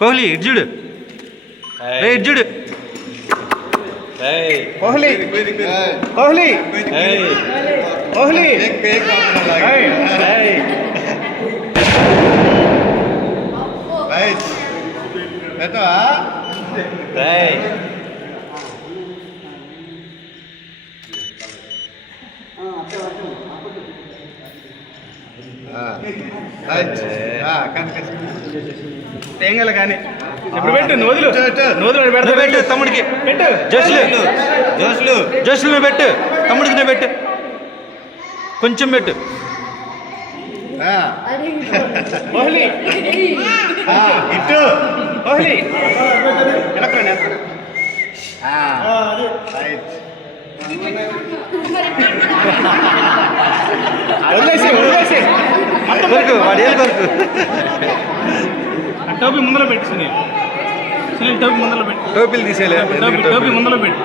కోహ్లీ ఇడ్జుడు ఇడ్జుడు కోహ్లీ కోహ్లీ కోహ్లీ తేంగల కానీ ఇప్పుడు పెట్టు నోదులు నోదులు పెడతా పెట్టు తమ్ముడికి పెట్టు జోష్లు జోష్లు జోష్లు పెట్టు తమ్ముడికి పెట్టు కొంచెం పెట్టు కోహ్లీ ఇటు కోహ్లీ వదిలేసి వదిలేసి కొరకు వాడి ఏళ్ళు కొరకు టోపీ ముందర పెట్టు సునీల్ టోపీ ముందర పెట్టు టోపీలు తీసేయలే టోపీ ముందర పెట్టు